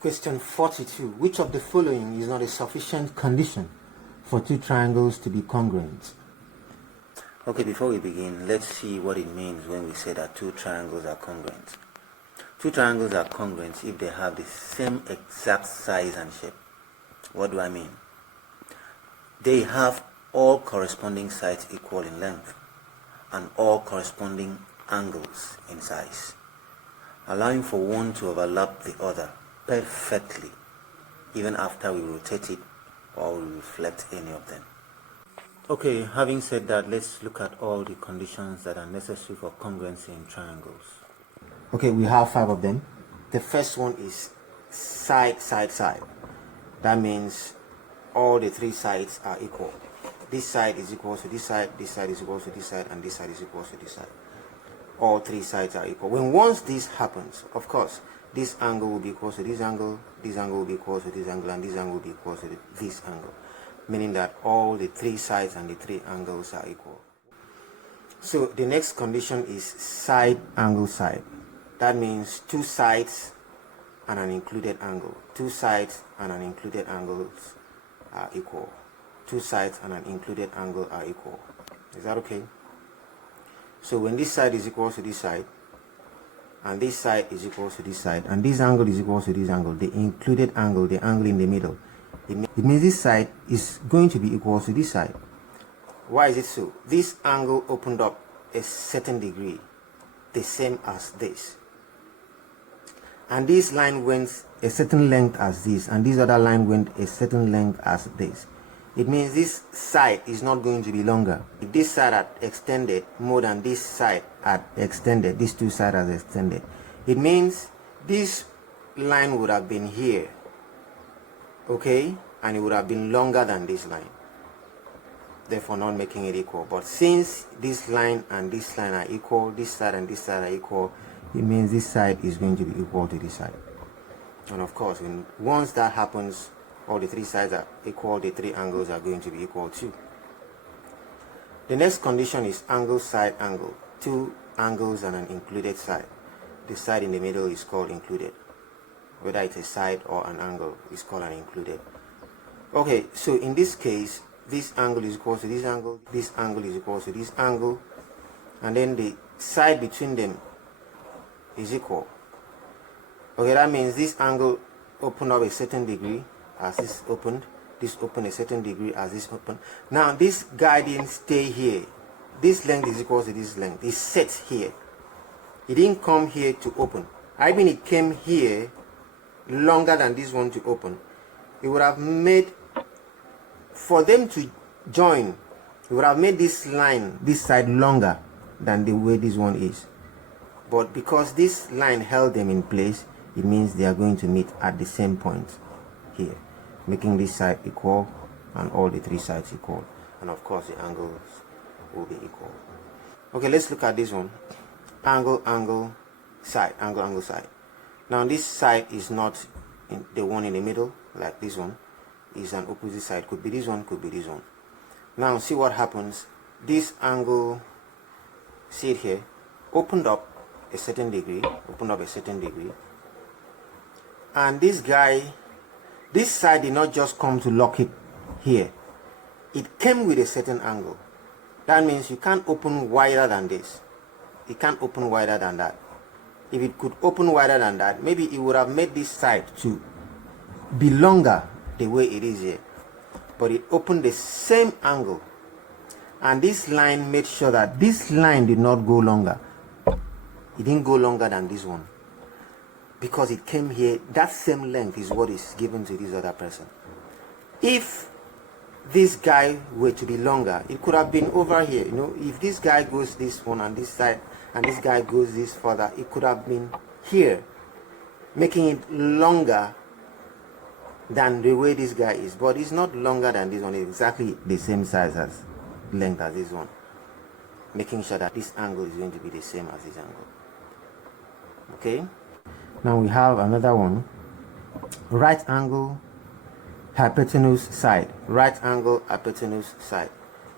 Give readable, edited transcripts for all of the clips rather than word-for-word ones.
Question 42. Which of the following is not a sufficient condition for two triangles to be congruent? Okay, before we begin, let's see what it means when we say that two triangles are congruent. Two triangles are congruent if they have the same exact size and shape. What do I mean? They have all corresponding sides equal in length and all corresponding angles in size, allowing for one to overlap the other perfectly, even after we rotate it or we reflect any of them. Okay, having said that, let's look at all the conditions that are necessary for congruency in triangles. Okay, we have 5 of them. The first one is side, side, side. That means all the 3 sides are equal. This side is equal to this side is equal to this side, and this side is equal to this side. All 3 sides are equal. Once this happens, of course, this angle will be equal to this angle will be equal to this angle, and this angle will be equal to this angle, meaning that all the 3 sides and the 3 angles are equal. So the next condition is side, angle, side. That means 2 sides and an included angle. 2 sides and an included angles are equal. 2 sides and an included angle are equal. Is that okay? So when this side is equal to this side, and this side is equal to this side, and this angle is equal to this angle, the included angle, the angle in the middle, it means this side is going to be equal to this side. Why is it so? This angle opened up a certain degree, the same as this. And this line went a certain length as this, and this other line went a certain length as this. It means this side is not going to be longer. If this side had extended more than this side had extended, these 2 sides have extended, it means this line would have been here, okay, and it would have been longer than this line, therefore not making it equal. But since this line and this line are equal, this side and this side are equal, it means this side is going to be equal to this side. And of course, once that happens, all the 3 sides are equal, the 3 angles are going to be equal too. The next condition is angle, side, angle. 2 angles and an included side. The side in the middle is called included. Whether it's a side or an angle is called an included. Okay, so in this case, this angle is equal to this angle is equal to this angle, and then the side between them is equal. Okay, that means this angle opened up a certain degree as this opened a certain degree as this opened. Now this guy didn't stay here. This length is equal to this length. It's set here. It didn't come here to open. I mean, it came here longer than this one to open. It would have made, for them to join, it would have made this line, this side, longer than the way this one is. But because this line held them in place, it means they are going to meet at the same point here, making this side equal and all the 3 sides equal, and of course the angles will be equal. Okay, let's look at this one. Angle, angle, side, angle, angle, side. Now this side is not the one in the middle like this one. Is an opposite side. Could be this one, could be this one. Now see what happens. This angle, see it here, opened up a certain degree, and this guy, this side did not just come to lock it here. It came with a certain angle. That means you can't open wider than this. It can't open wider than that. If it could open wider than that, maybe it would have made this side to be longer the way it is here. But it opened the same angle. And this line made sure that this line did not go longer. It didn't go longer than this one. Because it came here, that same length is what is given to this other person. If this guy were to be longer, it could have been over here. You know, if this guy goes this one on this side and this guy goes this further, it could have been here, making it longer than the way this guy is. But it's not longer than this one. It's exactly the same size as length as this one, making sure that this angle is going to be the same as this angle. Okay, now we have another one. Right angle, hypotenuse side. Right angle, hypotenuse side.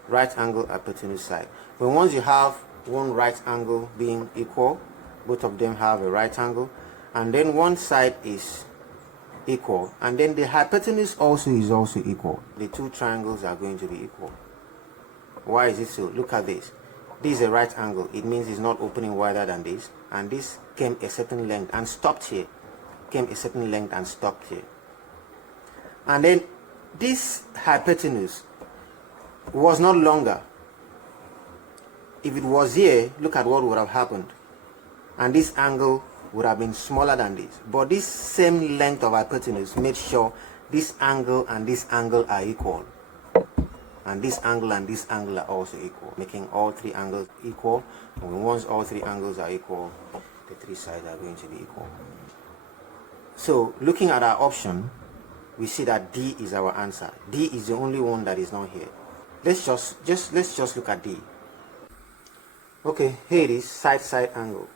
Right angle, hypotenuse side. But once you have one right angle being equal, both of them have a right angle, and then one side is equal, and then the hypotenuse also is also equal. The two triangles are going to be equal. Why is it so? Look at this. This is a right angle. It means it's not opening wider than this, and this came a certain length and stopped here. Came a certain length and stopped here. And then this hypotenuse was not longer. If it was here, look at what would have happened. And this angle would have been smaller than this. But this same length of hypotenuse made sure this angle and this angle are equal. And this angle and this angle are also equal, making all three angles equal. And once all three angles are equal, the three sides are going to be equal. So looking at our option, we see that D is our answer. D is the only one that is not here. Let's just look at D. Okay, here it is, side angle.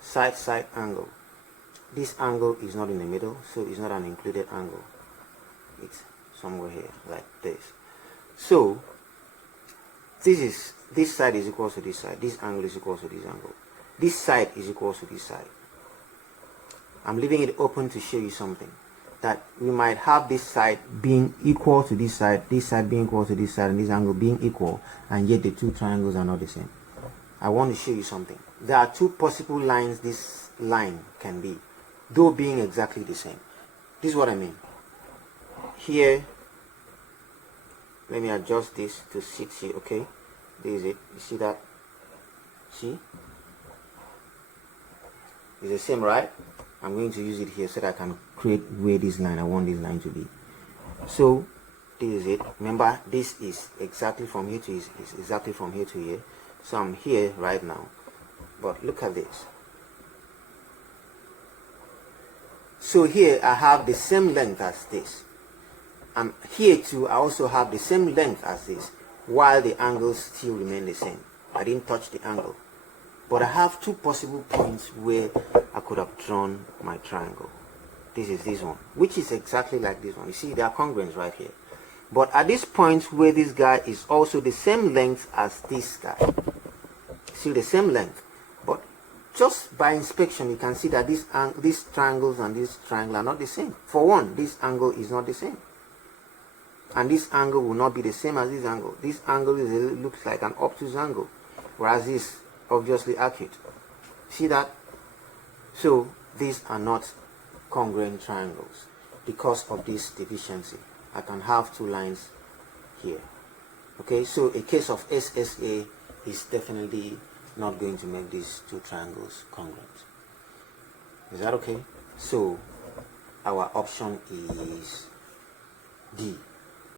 Side angle. This angle is not in the middle, so it's not an included angle. It's somewhere here, like this. So this side is equal to this side. This angle is equal to this angle. This side is equal to this side. I'm leaving it open to show you something. That we might have this side being equal to this side being equal to this side, and this angle being equal, and yet the two triangles are not the same. I want to show you something. There are two possible lines this line can be, though being exactly the same. This is what I mean. Here, let me adjust this to sit here, okay? This is it. You see that? See? It's the same, right? I'm going to use it here so that I can create where this line, I want this line to be. So, this is it. Remember, this is exactly from here to here, is exactly from here to here. So I'm here right now. But look at this. So here I have the same length as this. And here too I also have the same length as this, while the angles still remain the same. I didn't touch the angle. But I have two possible points where I could have drawn my triangle. This is this one, which is exactly like this one. You see, there are congruents right here. But at this point where this guy is also the same length as this guy. See, the same length. But just by inspection, you can see that these triangles and this triangle are not the same. For one, this angle is not the same. And this angle will not be the same as this angle. This angle looks like an obtuse angle, whereas this obviously acute. See that? So these are not congruent triangles because of this deficiency. I can have two lines here. Okay, so a case of SSA is definitely not going to make these two triangles congruent. Is that okay? So our option is